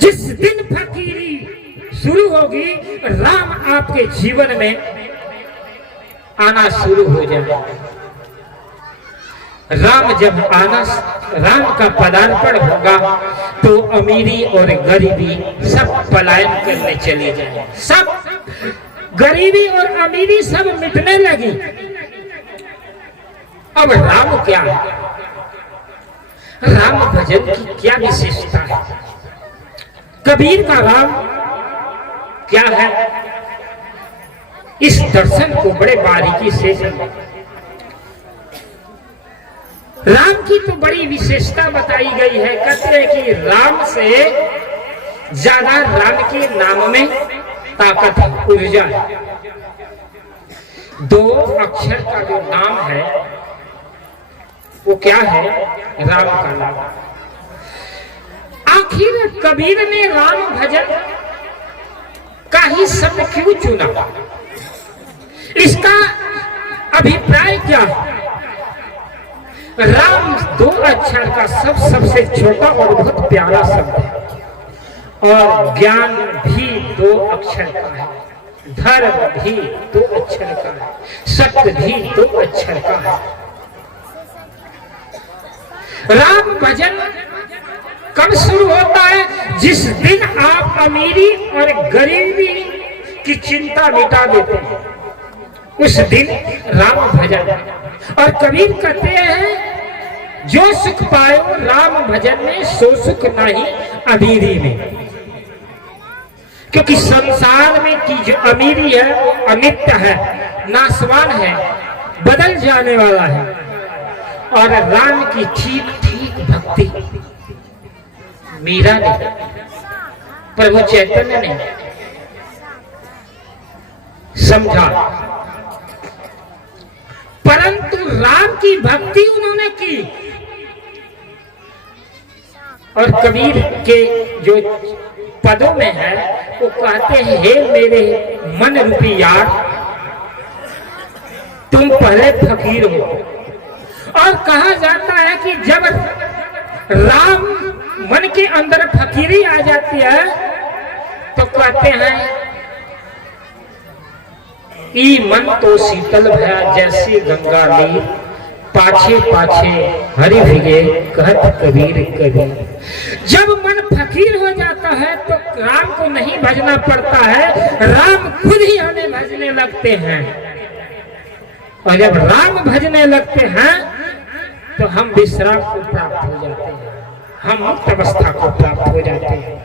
जिस दिन फकीरी शुरू होगी, राम आपके जीवन में आना शुरू हो जाए। राम जब आना, राम का पदार्पण होगा तो अमीरी और गरीबी सब पलायन करने चली जाए। सब गरीबी और अमीरी सब मिटने लगी। अब राम क्या है, राम भजन की क्या विशेषता है, कबीर का राम क्या है, इस दर्शन को बड़े बारीकी से समझें। राम की तो बड़ी विशेषता बताई गई है। कहते हैं कि राम से ज्यादा राम के नाम में ताकत है, ऊर्जा है। दो अक्षर का जो नाम है वो क्या है? राम का नाम। आखिर कबीर ने राम भजन का ही शब्द क्यों चुना? इसका अभिप्राय क्या है? राम दो अक्षर का सबसे छोटा और बहुत प्यारा शब्द है, और ज्ञान भी दो अक्षर का है, धर्म भी दो अक्षर का है, सत्य भी दो अक्षर का है। राम भजन कब शुरू होता है? जिस दिन आप अमीरी और गरीबी की चिंता मिटा देते हैं, उस दिन राम भजन। और कबीर कहते हैं जो सुख पायो राम भजन में, सो सुख नहीं अमीरी में। क्योंकि संसार में की जो अमीरी है वो अनित्य है, नाशवान है, बदल जाने वाला है। और राम की ठीक ठीक भक्ति मीरा ने, प्रभु चैतन्य ने समझा, परंतु राम की भक्ति उन्होंने की। और कबीर के जो पदों में है वो कहते हैं, हे मेरे मन रूपी यार, तुम पहले फकीर हो। और कहा जाता है कि जब राम मन के अंदर फकीरी आ जाती है तो कहते हैं, ई मन तो शीतल भया जैसे गंगा नीर, पाछे पाछे हरि भिगे कहत कबीर कबीर। जब मन फकीर हो जाता है तो राम को नहीं भजना पड़ता है, राम खुद ही हमें भजने लगते हैं। और जब राम भजने लगते हैं तो हम विश्राम को प्राप्त हो जाते हैं, हम मुक्त अवस्था को प्राप्त हो जाते हैं।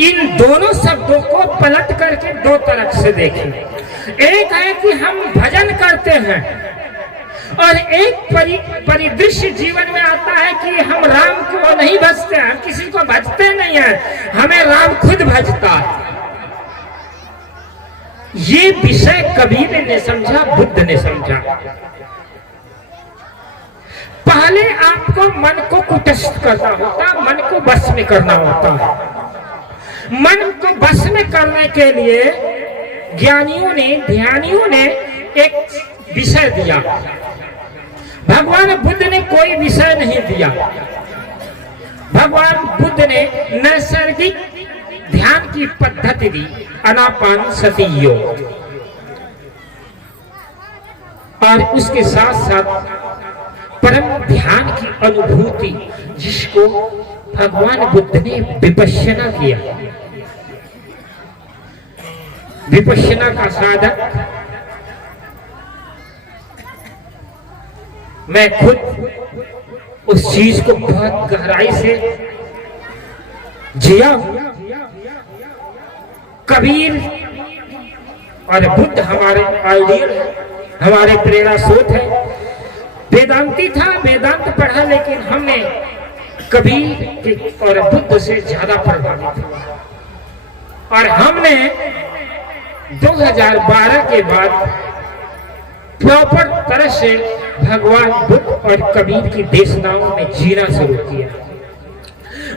इन दोनों शब्दों को पलट करके दो तरफ से देखें। एक है कि हम भजन करते हैं, और एक परिदृश्य जीवन में आता है कि हम राम को नहीं भजते हैं, हम किसी को भजते नहीं है, हमें राम खुद भजता है। ये विषय कबीर ने समझा, बुद्ध ने समझा। पहले आपको मन को कुटस्थ करना होता, मन को बस में करना होता है। मन को बस में करने के लिए ज्ञानियों ने, ध्यानियों ने एक विषय दिया। भगवान बुद्ध ने कोई विषय नहीं दिया। भगवान बुद्ध ने नैसर्गिक ध्यान की पद्धति दी, आनापान सति योग। और उसके साथ साथ परम ध्यान की अनुभूति, जिसको भगवान बुद्ध ने विपश्यना किया। विपश्यना का साधक मैं खुद उस चीज को बहुत गहराई से जिया। कबीर और बुद्ध हमारे आइडियल है, हमारे प्रेरणा स्रोत है। वेदांती था, वेदांत पढ़ा, लेकिन हमने कबीर और बुद्ध से ज्यादा प्रभावित हुआ। और हमने 2012 के बाद प्रॉपर तरह से भगवान बुद्ध और कबीर की देशनाओं में जीना शुरू किया।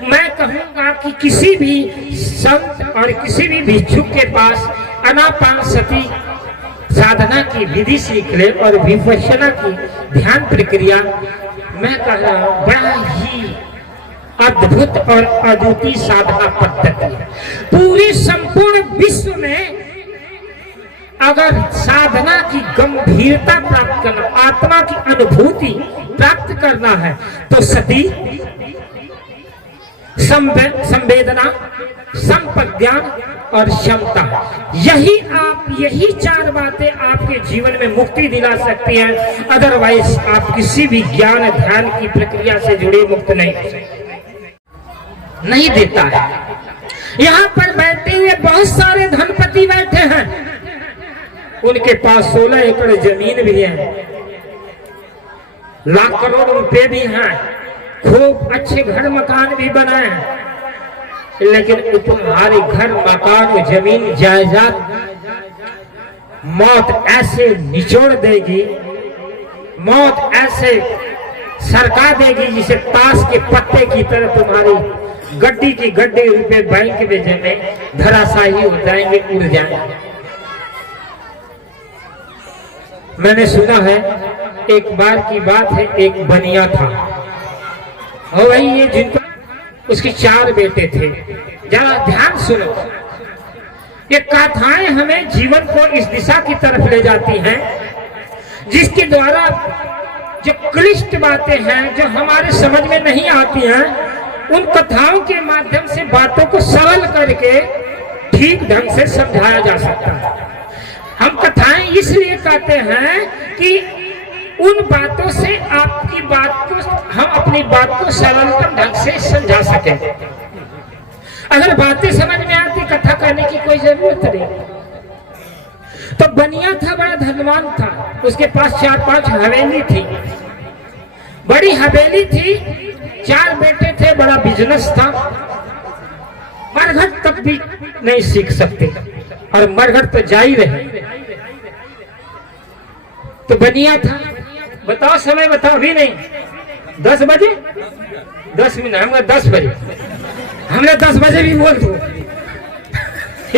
मैं कहूंगा कि किसी भी संत और किसी भी भिक्षुक के पास आनापान सति साधना की विधि सीख ले और विपश्यना की ध्यान प्रक्रिया, मैं कह रहा हूं, बड़ा ही अद्भुत और अद्वितीय साधना पद्धति है। पूरे संपूर्ण विश्व में अगर साधना की गंभीरता प्राप्त करना, आत्मा की अनुभूति प्राप्त करना है तो सती, संवेदना, संप्रज्ञान और क्षमता, यही चार बातें आपके जीवन में मुक्ति दिला सकती हैं। अदरवाइज आप किसी भी ज्ञान ध्यान की प्रक्रिया से जुड़े मुक्त नहीं देता है। यहाँ पर बैठे हुए बहुत सारे धनपति बैठे हैं, उनके पास 16 एकड़ जमीन भी है, लाख करोड़ रुपए भी हैं, खूब अच्छे घर मकान भी बनाए हैं, लेकिन तुम्हारे घर मकान जमीन जायदाद मौत ऐसे निचोड़ देगी, मौत ऐसे सरका देगी जिसे ताश के पत्ते की तरह तुम्हारी गड्डी की गड्डी रुपए बैंक में धराशायी हो जाएंगे, उड़ जाएंगे। मैंने सुना है, एक बार की बात है, एक बनिया था और वही ये जिनका उसके 4 बेटे थे। जरा ध्यान सुनो, ये कथाएं हमें जीवन को इस दिशा की तरफ ले जाती हैं जिसके द्वारा जो क्लिष्ट बातें हैं, जो हमारे समझ में नहीं आती हैं, उन कथाओं के माध्यम से बातों को सरल करके ठीक ढंग से समझाया जा सकता है। हम कथाएं इसलिए कहते हैं कि उन बातों से आपकी बात को, हम अपनी बात को सरलतम ढंग से समझा सकें। अगर बातें समझ में आती, कथा करने की कोई जरूरत नहीं। तो बनिया था, बड़ा धनवान था, उसके पास 4-5 हवेली थी, बड़ी हवेली थी, 4 बेटे थे, बड़ा बिजनेस था। मरघट तक भी नहीं सीख सकते और मरघट तो जा ही रहे। तो बनिया था, बताओ समय बताओ, अभी नहीं 10 बजे 10 मिनट, हमने 10 बजे, हमने 10 बजे भी बोल दो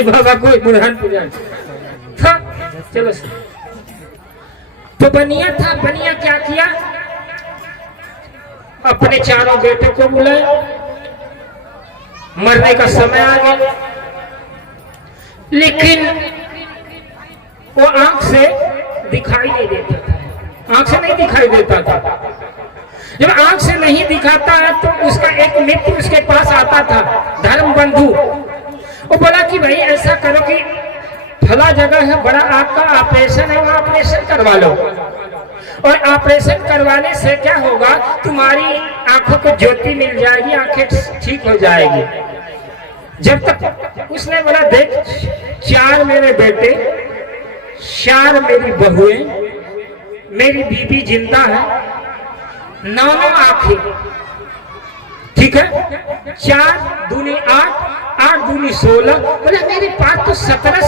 बाबा कोई बुरहान पुरान था। चलो तो बनिया था, बनिया क्या किया, अपने 4 बेटों को बुलाया, मरने का समय आ गया, लेकिन वो आंख से दिखाई नहीं देता था, आंख से नहीं दिखाई देता था। जब आंख से नहीं दिखाता है तो उसका एक मित्र उसके पास आता था, धर्म बंधु। वो बोला कि भाई ऐसा करो कि फला जगह है, बड़ा आपका ऑपरेशन है, वहां ऑपरेशन करवा लो, और ऑपरेशन करवाने से क्या होगा, तुम्हारी आंखों को ज्योति मिल जाएगी, आंखें ठीक हो जाएगी। जब तक उसने बोला, देख 4 मेरे बेटे, 4 मेरी बहुएं, मेरी बीबी जिंदा है, 9 आंखें, ठीक है, 4 दूनी 8, 8 दूनी 16, बोले मेरे पास तो 17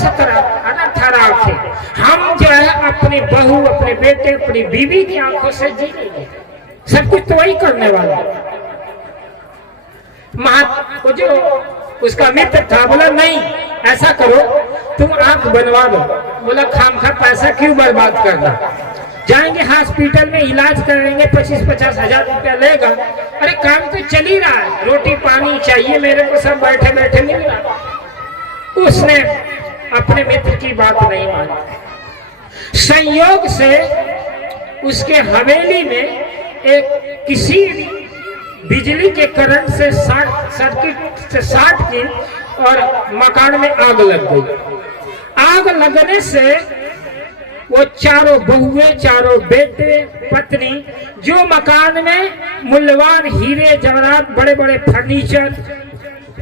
18 आंखें। हम जो है अपनी बहू, अपने बेटे, अपनी बीबी की आंखों से जी लेंगे, सब कुछ तो वही करने वाला। वो जो उसका मित्र था बोला, नहीं ऐसा करो, तुम आंख बनवा दो। बोला खामखा पैसा क्यों बर्बाद करना, जाएंगे हॉस्पिटल में इलाज करेंगे, 25-50 हजार रुपया लेगा। अरे काम तो चल ही रहा है, रोटी पानी चाहिए मेरे को, सब बैठे बैठे मिल रहा। उसने अपने मित्र की बात नहीं मानी। संयोग से उसके हवेली में एक किसी बिजली के करंट से सर्किट से शॉर्ट की और मकान में आग लग गई। आग लगने से वो 4 बहुए, 4 बेटे, पत्नी, जो मकान में मूल्यवान हीरे जवाहरात, बड़े बड़े फर्नीचर,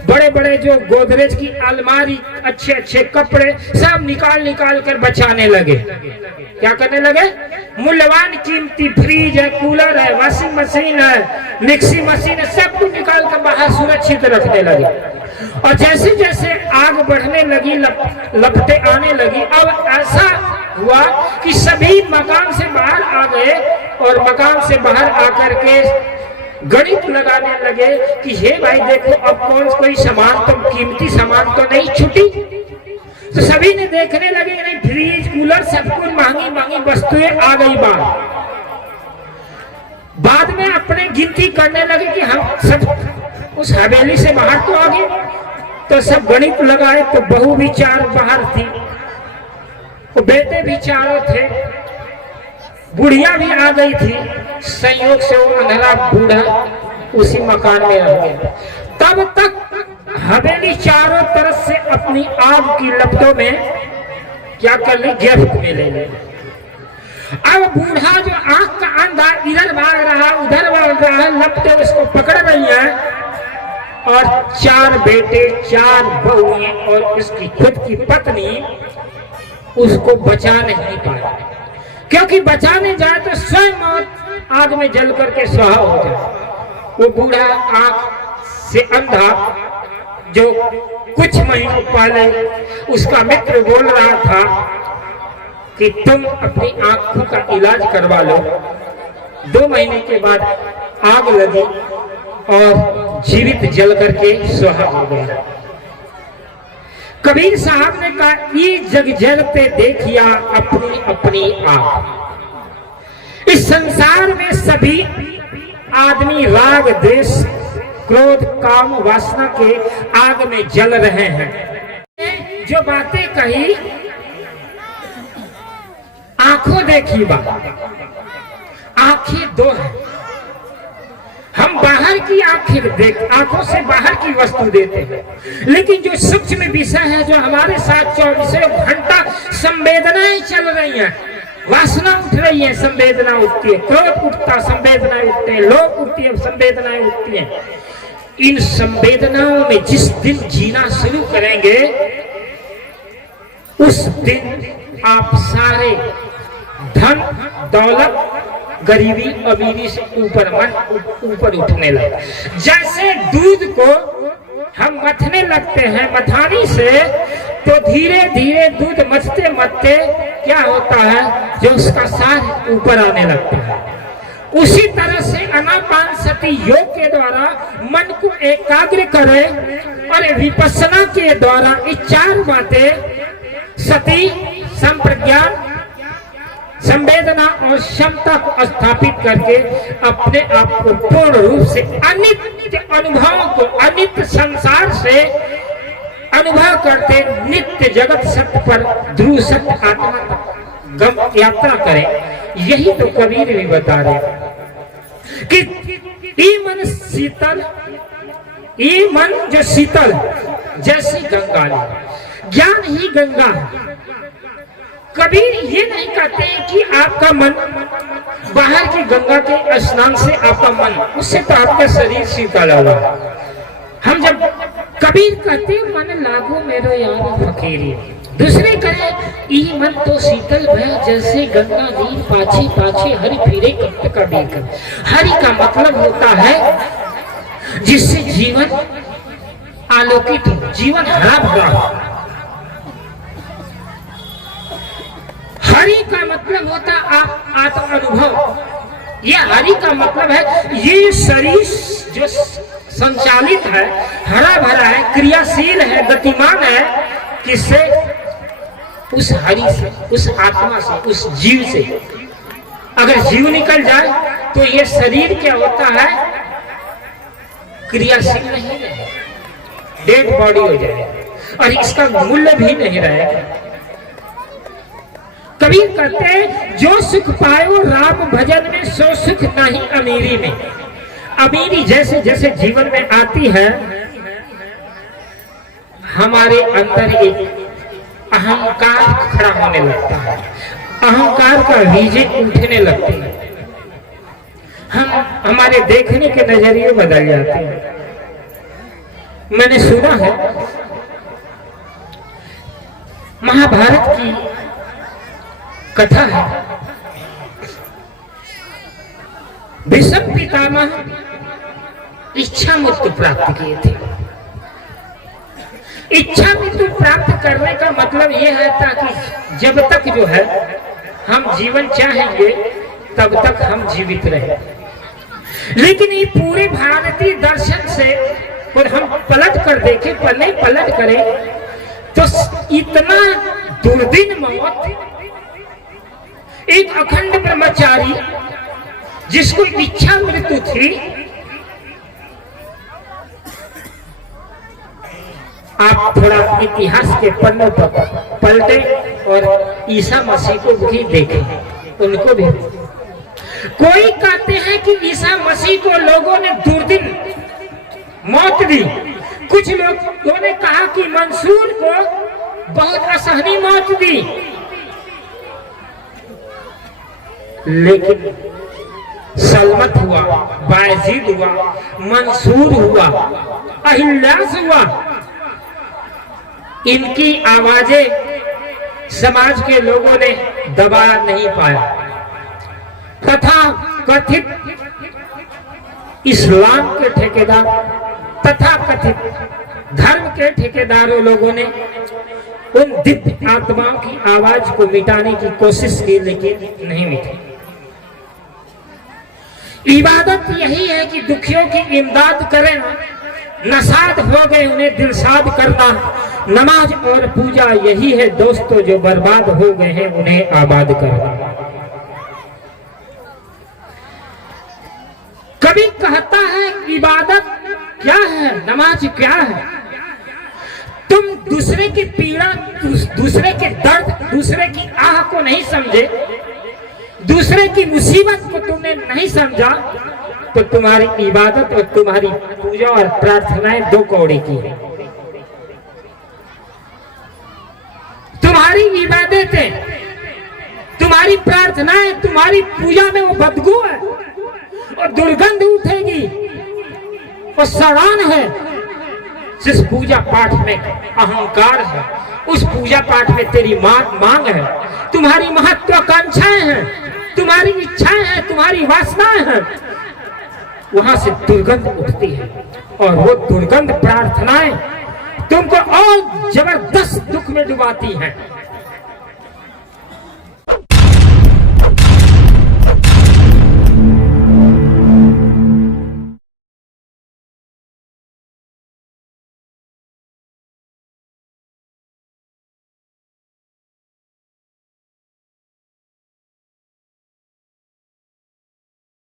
बड़े बड़े जो गोदरेज की अलमारी, अच्छे अच्छे कपड़े, सब निकाल कर बचाने लगे। क्या करने लगे, मूल्यवान कीमती फ्रिज है, कूलर है, वॉशिंग मशीन है, मिक्सी मशीन है, सब कुछ निकाल कर बाहर सुरक्षित रखने लगे। और जैसे जैसे आग बढ़ने लगी, लपटें आने लगी, अब ऐसा हुआ कि सभी मकान से बाहर आ गए और मकान से बाहर आकर के गणित लगाने लगे कि हे भाई देखो, अब कोई सामान तो, कीमती सामान तो नहीं छूटी। तो सभी ने देखने लगे, नहीं फ्रिज, कूलर, सब कुछ महंगी वस्तुएं आ गई बाहर। बाद में अपने गिनती करने लगे कि हम सब उस हवेली से बाहर तो आ गए। तो सब गणित लगाए तो बहू भी 4 बाहर थी, वो बेटे भी 4 थे, बुढ़िया भी आ गई थी। संयोग से वो अंधेरा बूढ़ा उसी मकान में रह गया। तब तक हवेली चारों तरफ से अपनी आग की लपटों में क्या कर ली, गिरफ्त में ले ली। अब बूढ़ा जो आंख का अंधा इधर भाग रहा, उधर भाग रहा है, लपटे उसको पकड़ रही है, और 4 बेटे, 4 बहुएं और उसकी खुद की पत्नी उसको बचा नहीं पाए, क्योंकि बचाने जाए तो स्वयं मौत आग में जल करके स्वाहा हो जाए। वो बूढ़ा आंख से अंधा जो कुछ महीनों पहले उसका मित्र बोल रहा था कि तुम अपनी आंखों का इलाज करवा लो। 2 महीने के बाद आग लगी और जीवित जल करके सुहा हो गया। कबीर साहब ने कहा, ये जग जलते देखिया अपनी अपनी आग। इस संसार में सभी आदमी राग द्वेष क्रोध काम वासना के आग में जल रहे हैं। जो बातें कही आंखों देखी बात, आंखें 2 हैं। हम बाहर की आंखों से बाहर की वस्तु देते हैं, लेकिन जो सूक्ष्म विषय है, जो हमारे साथ 24 घंटा संवेदनाएं चल रही हैं, वासना उठ रही है, संवेदना उठती है, क्रोध उठता, संवेदनाएं उठते हैं, लोभ उठती है, संवेदनाएं उठती हैं। इन संवेदनाओं में जिस दिन जीना शुरू करेंगे, उस दिन आप सारे धन दौलत गरीबी अमीरी से ऊपर उठने लगे। जैसे दूध को हम मथने लगते हैं मथानी से, तो धीरे धीरे दूध मथते मथते क्या होता है, जो उसका सार ऊपर आने लगता है। उसी तरह से आनापानसति योग के द्वारा मन को एकाग्र करें और विपස්සना के द्वारा ये 4 बातें सति, संप्रज्ञान, संवेदना और क्षमता को स्थापित करके अपने आप को पूर्ण रूप से अनित्य अनुभवों को, अनित्य संसार से अनुभव करते नित्य जगत सत्य पर ध्रुव सत्य आत्मा तक यात्रा करें। यही तो कबीर भी बता रहे कि ये मन शीतल, ये मन जो शीतल जैसी गंगा, ज्ञान ही गंगा है। कबीर ये नहीं कहते कि आपका मन बाहर की गंगा के स्नान से आपका मन, उससे तो आपका शरीर शीतल होगा। हम जब कबीर कहते मन लागो मेरो यार फकीरी, दूसरे कहे ई मन तो शीतल भय जैसे गंगा नीर पाछे पाछे हरि फिरे कब कबीर कर। हरि का मतलब होता है जिससे जीवन आलोकित हो, जीवन हरा भरा हो। हरि का मतलब होता आत्म अनुभव। ये हरि का मतलब है ये शरीर जो संचालित है, हरा भरा है, क्रियाशील है, गतिमान है, किससे? उस हरि से, उस आत्मा से, उस जीव से। अगर जीव निकल जाए तो ये शरीर क्या होता है? क्रियाशील नहीं है, डेड बॉडी हो जाएगा और इसका मूल्य भी नहीं रहेगा। कबीर कहते हैं जो सुख पायो राम भजन में, सो सुख नहीं अमीरी में। अमीरी जैसे जैसे जीवन में आती है, हमारे अंदर एक अहंकार खड़ा होने लगता है, अहंकार का बीजे उठने लगते हैं, हमारे देखने के नजरिए बदल जाते हैं। मैंने सुना है महाभारत की कथा है, भीष्म पितामह इच्छा मृत्यु प्राप्त किए थे। इच्छा मृत्यु प्राप्त करने का मतलब यह है ताकि जब तक जो है हम जीवन चाहेंगे तब तक हम जीवित रहे। लेकिन ये पूरे भारतीय दर्शन से हम पलट कर देखें, पलट करें तो इतना दुर्दिन मौत, एक अखंड ब्रह्मचारी जिसको इच्छा मृत्यु थी, आप थोड़ा इतिहास के पन्नों पर पलटे और ईसा मसीह को भी देखें, उनको भी। कोई कहते हैं कि ईसा मसीह को लोगों ने दुर्दिन मौत दी, कुछ लोगों ने कहा कि मंसूर को बहुत असहनीय मौत दी, लेकिन सलमत हुआ, बायजीद हुआ, मंसूर हुआ, अहिल्यास हुआ। इनकी आवाजें समाज के लोगों ने दबा नहीं पाया। तथा कथित इस्लाम के ठेकेदार, तथा कथित धर्म के ठेकेदारों लोगों ने उन दिव्य आत्माओं की आवाज को मिटाने की कोशिश की, लेकिन नहीं मिटी। इबादत यही है कि दुखियों की इमदाद करें, नसाद हो गए उन्हें दिलसाद करना। नमाज और पूजा यही है दोस्तों, जो बर्बाद हो गए हैं उन्हें आबाद करना। कभी कहता है इबादत क्या है, नमाज क्या है। तुम दूसरे की पीड़ा, दूसरे के दर्द, दूसरे की आह को नहीं समझे, दूसरे की मुसीबत को तुमने नहीं समझा, तो तुम्हारी इबादत और तुम्हारी पूजा और प्रार्थनाएं दो कौड़ी की है। तुम्हारी इबादतें, तुम्हारी प्रार्थनाएं, तुम्हारी पूजा में वो बदबू है और दुर्गंध उठेगी, वो सड़ान है। जिस पूजा पाठ में अहंकार है, उस पूजा पाठ में तेरी मांग है, तुम्हारी महत्वाकांक्षाएं हैं, तुम्हारी इच्छाएं हैं, तुम्हारी वासनाएं हैं, वहां से दुर्गंध उठती है। और वो दुर्गंध प्रार्थनाएं तुमको और जबरदस्त दुख में डुबाती हैं।